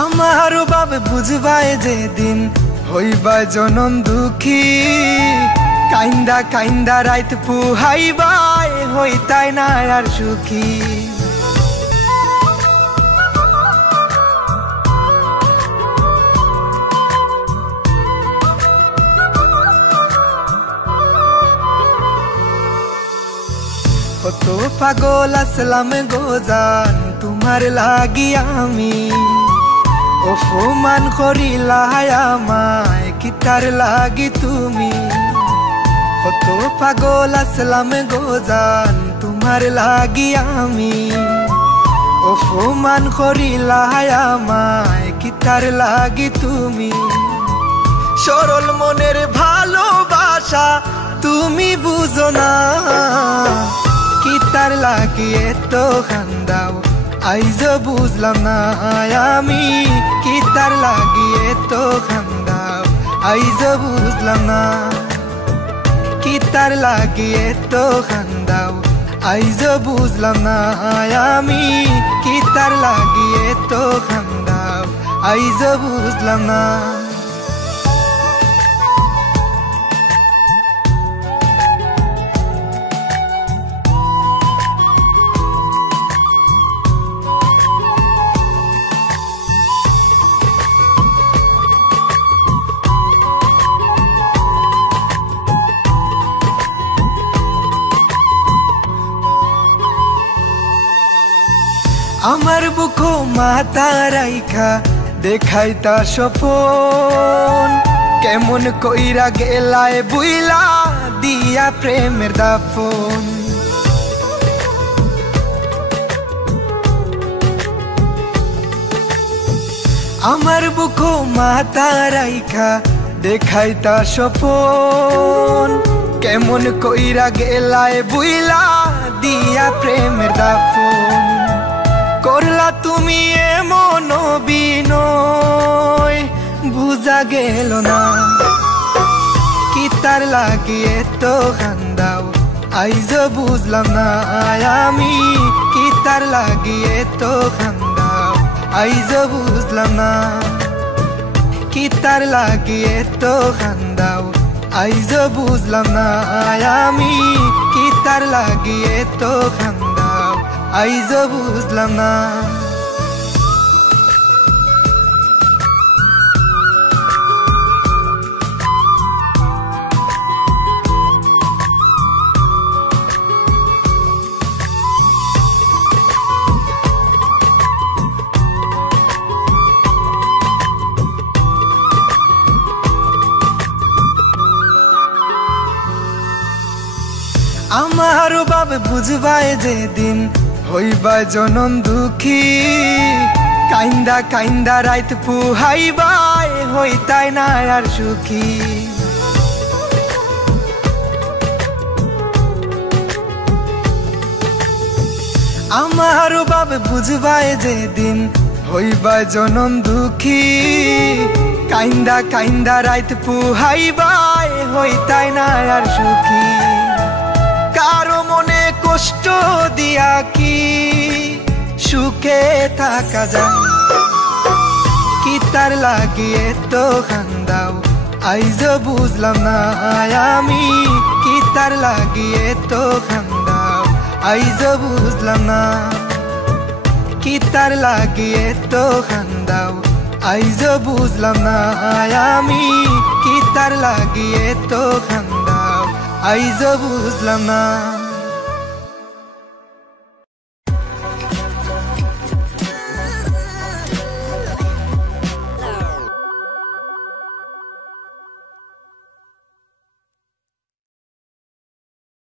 আমার বাবে বুঝবাই যেদিন হইবাই জনম দুঃখী, কাইন্দা কাইন্দা রাইত পুহাইবাই হইতাই না আর সুখী। কত পাগল আসলাম গোজান তোমার লাগি আমি, অপমান করিলাই আমায় কিতার লাগি তুমি। কত পাগল আসলাম গোজান তোমার লাগি আমি, অপমান করিলাই আমায় কিতার লাগি তুমি। সরল মনের ভালোবাসা তুমি বুঝো না, কিতার লাগি এত কান্দাও আইজ বুঝলাম না আমি। কিতার লাগি এত কান্দাও আইজ বুঝলাম না, কিতার লাগি এত কান্দাও আইজ বুঝলাম না আমি। কিতার লাগি এত কান্দাও আইজ বুঝলাম না। আমার বুকো মাথা রাইখা দেখাইতা স্বপন, কেমন কইরা গেলায় বুইলা দিয়া প্রেমের দাফন। আমার বুকো মাথা রাইখা দেখাইতা স্বপন, কেমন কইরা গেলায় বুইলা দিয়া প্রেমের দাফন। করলা তুমি এমন বিনয় বুঝা গেল না, কিতার লাগি এত কান্দাও আইজ বুঝলাম না আমি। কিতার লাগি এত কান্দাও আইজ বুঝলাম না, কিতার লাগি এত কান্দাও আইজ বুঝলাম না আমি। কিতার লাগি এত কান্দাও আইজ বুঝলাম না। আমার বাবে বুঝবাই যেদিন হইবাই জনম দুঃখী, কাইন্দা কাইন্দা রাইত পুহাইবাই হইতাই না আর সুখী। আমার বাবে বুঝবাই যেদিন হইবাই জনম দুঃখী, কাইন্দা কাইন্দা রাইত পুহাইবাই হইতাই না আর সুখী। কারো মনে কষ্ট দিয়া কি সুখে থাকা যায়, কিতার লাগি এত কান্দাও আইজ বুঝলাম না আমি। কিতার লাগি এত কান্দাও আইজ বুঝলাম না, কিতার লাগি এত কান্দাও আইজ বুঝলাম না আমি। কিতার লাগি এত কান্দাও আইজ বুঝলাম না।